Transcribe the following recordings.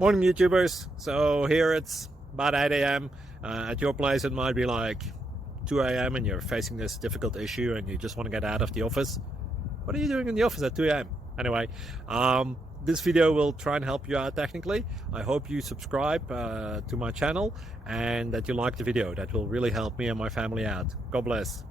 Morning YouTubers. So here it's about 8 a.m. At your place it might be like 2 a.m. and you're facing this difficult issue and you just want to get out of the office. What are you doing in the office at 2 a.m.? Anyway, this video will try and help you out technically. I hope you subscribe to my channel and that you like the video. That will really help me and my family out. God bless.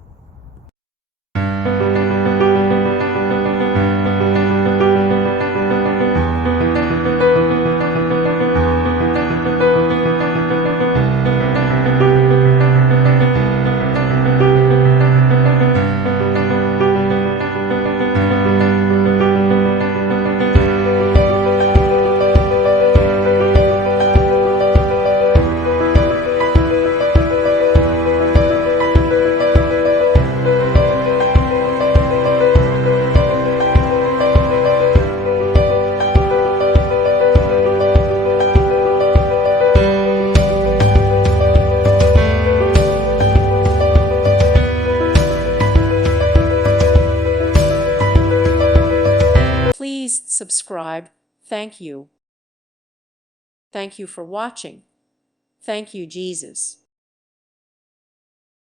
Please subscribe. Thank you. Thank you for watching. Thank you, Jesus.